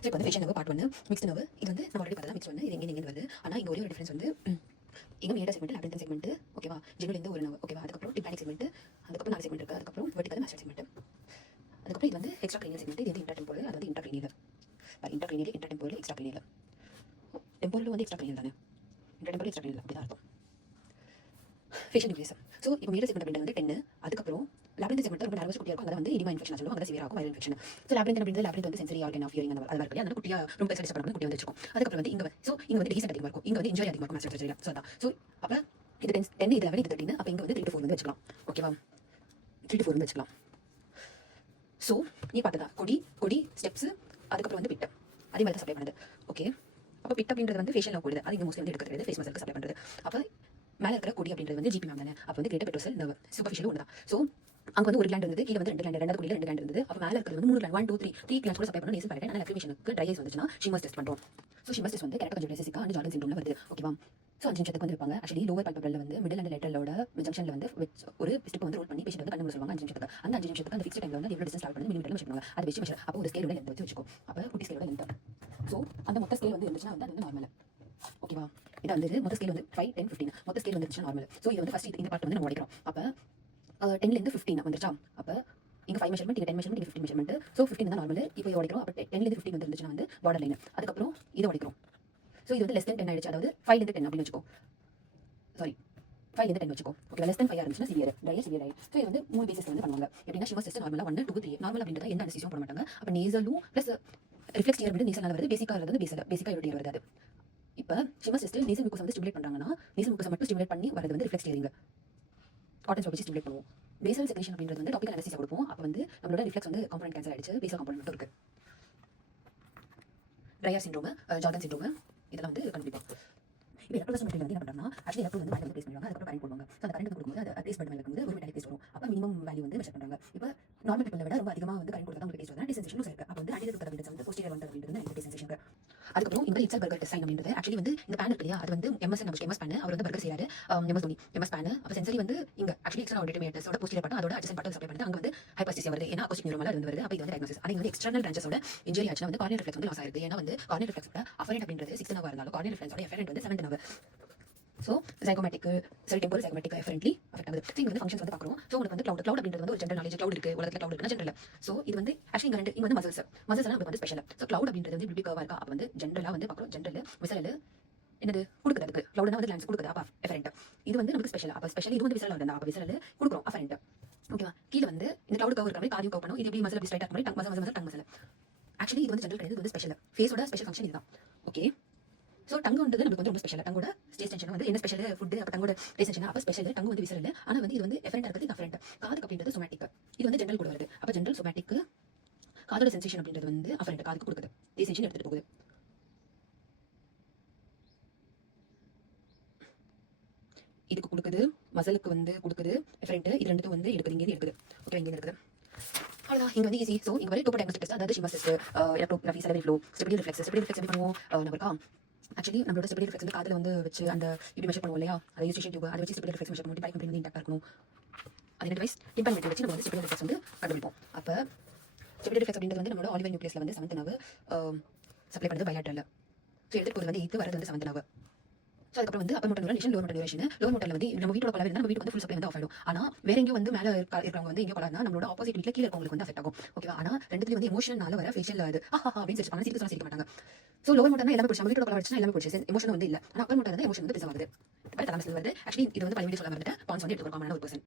so இப்போ வந்து facial nerve part 1 mixed nerve இது வந்து நம்ம ஆல்ரெடி பார்த்தா மிக்ஸ்ட் 1 இது எங்கே வருது ஆனால் இங்கே ஒரே ஒரு டிஃபரன்ஸ் வந்து இங்கே மீடியா செக்மெண்ட் லேப்ரிந்தல் செக்மெண்ட் ஓகேவா ஜெனுலேருந்து ஒரு நர்வ் ஓகேவா அதுக்கப்புறம் டிம்பானிக் செக்மெண்ட் அதுக்கப்புறம் 4 செக்மெண்ட் இருக்குது அதுக்கப்புறம் வெர்டிகல் மாஸ்டர் செக்மெண்ட் அதுக்கப்புறம் இது வந்து எக்ஸ்ட்ரா கிரீனியல் செக்மெண்ட் இது வந்து இன்ட்ராடெம்போரல் அது வந்து இன்ட்ராக்ரீனியல் இன்ட்ராடெம்போரல் எக்ஸ்ட்ரா கிரீனியல் டெம்போரல் வந்து எக்ஸ்ட்ரா கிரீனியல் தானே இன்ட்ராடெம்போரல் எக்ஸ்ட்ரா கிரீனியல் அப்படி தான் இருக்கும் ஃபேஷியல் நியூக்ளியஸ் ஸோ இப்போ மீடியா செக்மெண்ட் அப்படின்றது வந்து 10 அதுக்கப்புறம் லேப்ரிந்தல் செக்மெண்ட் ரொம்ப நர்வஸ் குட்டியாக இருக்கும் அதை வந்து இடிமா இன்ஃபெக்ஷன் சொல்லுவாங்க அதை சிவியர் ஆகும் வைரல் இன்ஃபெக்ஷன் ஸோ லேப்ரிந்தல் அப்படின்றது லேப்ரிந்த் வந்து சென்சரி ஆர்கன் ஆஃப் ஹியரிங் அந்த அதெல்லாம் இருக்கு அதனால குட்டியாக ரொம்ப பெருசாக டிஸ்டர்ப் பண்ணி குட்டி வந்து வச்சிருக்கும் அதுக்கப்புறம் வந்து இங்கே வந்து டீசென்ட் அதிகமாக இருக்கும் இங்கே வந்து இன்ஜுரி அதிகமாக இருக்கும் மாஸ்டர் சர்ஜரியில் ஸோ அதான் ஸோ அப்போ இது 10 இது 11 இது 13 அப்போ இங்கே வந்து 3 to 4 வந்து வச்சுக்கலாம் ஓகேவா 3 to 4 வந்து வச்சுக்கலாம் ஸோ நீ பார்த்ததா கொடி ஸ்டெப்ஸ் அதுக்கப்புறம் வந்து பிட் அதே மாதிரி தான் சப்ளை பண்ணுது ஓகே அப்போ பிட் அப்படின்றது வந்து ஃபேஷியல் போடுது அது இங்கே மோஸ்ட்லி வந்து எடுக்கிறது ஃபேஸ் மசலுக்கு சப்ளை பண்ணுறது அப்போ மேலே இருக்கிற கொடி அப்படின்றது வந்து ஜிபி மேம் தானே அப்போ வந்து கிரேட்டர் பெட்ரோசல் நர்வ் சூப்பர்ஃபிஷியல் ஒன்று தான் ஸோ அங்கே வந்து ஒரு கிளாண்ட் இருந்தது கீழே வந்து 2 கிளாண்ட் 2 கொடியில் 2 கிளாண்ட் இருந்தது அப்போ மேலே இருக்கிறது வந்து 3 கிளாண்ட் 1 2 3 கிளாண்ட் கூட சப்ளை பண்ணணும் நேசல் பாருங்க ஆனால் அக்ரிமேஷனுக்கு ட்ரை ஐஸ் வந்துச்சுன்னா ஷிமஸ் டெஸ்ட் பண்ணுறோம் ஸோ ஷிமஸ் டெஸ்ட் வந்து கரெக்டாக கொஞ்சம் பேசிக்காக அண்ட் ஜார்டன் சிண்ட்ரோம்ல வருது ஓகேவா ஸோ 5 நிமிஷத்துக்கு வந்து இருப்பாங்க ஆக்சுவலி லோவர் பல்பபிளில் வந்து மிடில் அண்ட் லேட்டரோட ஜங்ஷனில் வந்து ஒரு ஸ்டிப் வந்து ரோல் பண்ணி பேஷண்ட் வந்து கண்ணு சொல்லுவாங்க 5 நிமிஷத்துக்கு அந்த 5 நிமிஷத்துக்கு அந்த ஃபிக்ஸ்ட் டைமில் வந்து எவ்வளோ டிஸ்டன்ஸ் ட்ராவல் பண்ணி மினிமம் மெஷர் பண்ணுவாங்க அதை வச்சு மெஷர் அப்போ ஒரு ஸ்கேலோட லென்த் வச்சு வச்சுக்கோ அப்போ குட்டி ஸ்கேலோட லென்த் ஸோ அந்த மொத்த ஸ்கேல் வந்து இருந்துச்சுன்னா வந்து அது வந்து நார்மல் ஓகேவா இது வந்து மொத்த ஸ்கேல் வந்து 5 10 15 மொத்த ஸ்கேல் வந்துருச்சுன்னா நார்மல் ஸோ இது வந்து ஃபஸ்ட் இந்த பார்ட் வந்து நம்ம உடைக்கிறோம் அப்போ 10லேருந்து 15 வந்துருச்சா அப்போ இங்கே 5 மெஷர்மெண்ட் இங்கே 10 மெஷர்மெண்ட் இங்கே 15 மெஷர்மெண்ட் ஸோ 15 தான் நார்மல் இப்போ இதை உடைக்கிறோம் அப்போ 10லேருந்து 15 வந்துருந்துச்சுன்னா வந்து பார்டர் லைன் அதுக்கப்புறம் இதை உடைக்கிறோம் ஸோ இது வந்து லெஸ் தென் 10 ஆயிடுச்சு அதாவது 5லேருந்து 10 அப்படின்னு வச்சுக்கோ சாரி 5லேருந்து 10 வச்சுக்கோ ஓகே லெஸ் தென் 5 இருந்துச்சுன்னா சிவியர் ட்ரையர் சிவியர் ஆயிடும் ஸோ இது வந்து 3 பேசஸ் வந்து பண்ணுவாங்க எப்படின்னா ஷிமஸ் டெஸ்ட் நார்மலாக 1 2 3 நார்மல் அப்படின்றத எந்த அனஸ்தீசியும் போட மாட்டாங்க அப்போ நேசலும் ப்ளஸ் ரிஃப்ளெக்ஸ் டியர் வந்து நேசல் வருது பேசிக்காக வருது பேசிக்காக எவ்வளோ வருது அது இப்போ ஷிமஸ் டெஸ்ட் நேசல் மியூக்கஸ் வந்து ஸ்டிமுலேட் பண்ணுறாங்கன்னா நேசல் மியூக்கஸ் மட்டும் ஸ்டிமுலேட் பண்ணி வரது வந்து ரிஃப்ளெக்ஸ் டியரிங் காட்டன் ஸ்டாப் வச்சு ஸ்டிமுலேட் பண்ணுவோம் பேசல் செக்ரேஷன் அப்படின்றது வந்து டாபிக் அனஸ்தீசியா கொடுப்போம் அப்போ வந்து நம்மளோட ரிஃப்ளெக்ஸ் வந்து காம்பனன்ட் கேன்சல் ஆயிடுச்சு பேசல் காம்பனன்ட் மட்டும் இருக்கு ட்ரையர் சிண்ட்ரோம் ஜார்டன் சிண்ட்ரோம் இதெல்லாம் வந்து கண்டுபிடிப்போம் இப்போ எலக்ட்ரோஸ் மெட்டீரியல் வந்து என்ன பண்ணுறாங்கன்னா ஆக்சுவலி எலக்ட்ரோஸ் வந்து மேலே ப்ளேஸ் பண்ணுவாங்க அதுக்கப்புறம் கரண்ட் போடுவாங்க ஸோ அந்த கரண்ட் கொடுக்கும்போது அது ப்ளேஸ் பண்ண வந்து ஒரு மெட்டாலிக் பேஸ் வரும் அப்போ மினிமம் வேல்யூ வந்து மெஷர் பண்ணுறாங்க இப்போ நார்மல் பீப்பிள் விட ரொம்ப அதிகமாக வந்து கரண்ட் கொடுத்தா உங்களுக்கு பேஸ் வரும் டிசென்சேஷனும் இருக்கு அப்போ வந்து ஆன்டிடோட் அப்படின்றது வந்து போஸ்டீரியர் வந்து அப்படின்றது எனக்கு டிசென்சேஷன் அதுக்கப்புறம் இந்த இட்ஸல் பர்கர் டெஸ்ட் அப்படின்றது ஆக்சுவலி வந்து இந்த பேன் இல்லையா அது வந்து எம்எஸ் நம்ம எம்எஸ் பேன் அவர் வந்து பர்கர் செய்யாரு எம்எஸ் தோனி எம்எஸ் பேன் அப்போ சென்சரி வந்து இங்கே ஆக்சுவலி எக்ஸ்ட்ரா ஆடிட்டோமேட்டர்ஸோட போஸ்டீரியர் பாட்டு அதோட அட்ஜஸ்ட் பாட்டு சப்ளை பண்ணிட்டு அங்கே வந்து ஹைப்பர்ஸ்டிசியா வருது ஏன்னா அக்கோஸ்டிக் நியூரோமலா இருந்து வருது அப்போ இது வந்து டயக்னோசிஸ் அது வந்து எக்ஸ்டர்னல் பிரான்ச்சஸோட இன்ஜுரி ஆச்சுன்னா வந்து கார்னியல் ரிஃப்ளெக்ஸ் வந்து லாஸ் ஆயிருக்கு ஏன்னா வந்து கார்னியல் ரிஃப்ளெக்ஸோட அஃபரண்ட் அப்படின்றது 6 நவா இருந்தாலும் கார்னியல் ரிஃப்ளெக்ஸோட எஃபரண்ட் வந்து 7 நவா ஸோ ஜைகோமேட்டிக் சரி டெம்போரல் ஜைகோமேட்டிக் எஃபரண்ட்லி அஃபெக்ட் ஆகுது ஸோ இங்கே வந்து ஃபங்க்ஷன்ஸ் வந்து பார்க்குறோம் ஸோ உங்களுக்கு வந்து க்ளவுட் அப்படின்றது வந்து ஒரு ஜென்ரல் நாலேஜ் க்ளவுட் இருக்குது உலகத்தில் க்ளவுட் இருக்குன்னா ஜென்ரல் ஸோ இது வந்து ஆக்சுவலி இங்கே வந்து மசில்ஸ் எல்லாம் வந்து ஸ்பெஷல் ஸோ க்ளவுட் அப்படின்றது வந்து இப்படி கர்வாக இருக்கா அப்போ வந்து ஜென்ரலாக வந்து பார்க்குறோம் ஜென்ரல் விசல் என்னது கொடுக்குது அதுக்கு க்ளவுட்னா வந்து கிளான்ஸ் கொடுக்குது அப்போ எஃபரண்ட் இது வந்து நமக்கு ஸ்பெஷல் அப்போ ஸ்பெஷல் இது வந்து விசல் வருது அப்போ விசல் கொடுக்குறோம் அஃபரண்ட் ஓகேவா கீழே வந்து இந்த க்ளவுட் கவர் இருக்கிற மாதிரி கார்டியோ கவர் பண்ணும் இது எப்படி மசில் அப்படி ஸ்ட்ரைட்டாக மாதிரி டங் மசில் ஆக்சுவலி இது வந்து ஜென்ரல் கிடையாது இது வந்து ஸ்பெஷல் ஃபேஸோட ஸ்பெஷல் ஃபங்க்ஷன் இதுதான் ஓகே ஸோ டங்கு வந்து நமக்கு வந்து ரொம்ப ஸ்பெஷல் டங்கோட ஸ்டேஜ் டென்ஷன் வந்து என்ன ஸ்பெஷல் ஃபுட் அப்போ டங்கோட ஸ்டேஜ் டென்ஷன் அப்போ ஸ்பெஷல் டங்கு வந்து விசல் ஆனால் வந்து இது வந்து எஃபரண்ட் இருக்கிறது இது அஃபரண்ட் காதுக்கு அப்படின்றது சொமேட்டிக் இது வந்து ஜென்ரல் கூட வருது அப்போ ஜென்ரல் சொமேட்டிக் காதோட சென்சேஷன் அப்படின்றது வந்து அஃபரண்ட் காதுக்கு கொடுக்குது டேசேஷன் எடுத்துகிட்டு போகுது இதுக்கு கொடுக்குது மசலுக்கு வந்து கொடுக்குது எஃபரண்ட் இது ரெண்டுக்கும் வந்து எடுக்குது இங்கே எடுக்குது ஓகே இங்கே இருக்குது அவ்வளோதான் இங்கே வந்து ஈஸி ஸோ இங்கே வரை டூ டெஸ்ட் டெஸ்ட் அதாவது ஷிமஸ் டெஸ்ட் எலக்ட்ரோகிராஃபி செலரி ஃப்ளோ ஸ்டெபிலிட்டி ரிஃப்ளெக்ஸ் எப்படி பண்ணுவோம் நம்ம இருக்கா ஆக்சுவலி நம்மளோட ஸ்டெபிலிட்டி ரிஃப்ளெக்ஸ் வந்து காதில் வந்து வச்சு அந்த இப்படி மெஷர் பண்ணுவோம் இல்லையா அதை யூஸ்டேஷன் டியூப் அதை வச்சு ஸ்டெபிலிட்டி ரிஃப்ளெக்ஸ் மெஷர் பண்ணி டைப் வந்து இன்டாக்டாக இருக்கணும் அதே டிவைஸ் டிம்பன் மெட்டீரியல் வச்சு நம்ம வந்து ஸ்டெபிலிட்டி ரிஃப்ளெக்ஸ் வந்து கண்டுபிடிப்போம் அப்போ ஸ்டெபிலிட்டி ரிஃப்ளெக்ஸ் அப்படின்றது வந்து நம்மளோட ஆலிவர் நியூக்ளியஸில் வந்து 7th நர்வ் சப்ளை பண்ணுறது பைலாட்டரில் ஸோ எடுத்து போகிறது வந்து 8th வரது வந்து 7th நர்வ் ஸோ அதுக்கப்புறம் வந்து upper motor neuron lower motor neuron lower மோட்டரில் வந்து நம்ம வீட்டோட கொலாவே நம்ம வீட்டு வந்து ஃபுல் சப்ளை வந்து ஆஃப் ஆகிடும் ஆனால் வேற எங்கேயும் வந்து மேலே இருக்கிறவங்க வந்து எங்கே கொலானா நம்மளோட ஆப்போசிட் வீட்டில் கீழே இருக்கவங்களுக்கு வந்து அஃபெக்ட் ஆகும் ஓகேவா ஆனால் ரெண்டுலேயும் வந்து எமோஷனால வர ஃபேஷியல் அது அப்படின்னு சொல்லி சிரிக்க சிரிக்க மாட்டாங்க ஸோ லோவர் மோட்டர்னா எல்லாமே பிடிச்சி நம்ம வீட்டோட கொலா வச்சுனா எல்லாமே பிடிச்சி எமோஷன் வந்து இல்லை ஆனால் அப்பர் மோட்டர் வந்து எமோஷன் வந்து பிசம் ஆகுது பட் தலைமை வருது ஆக்சுவலி இது வந்து பழைய வீடியோ சொல்ல வந்துட்டு பான்ஸ் வந்து எடுத்துக்கோ காமனான ஒரு பர்சன்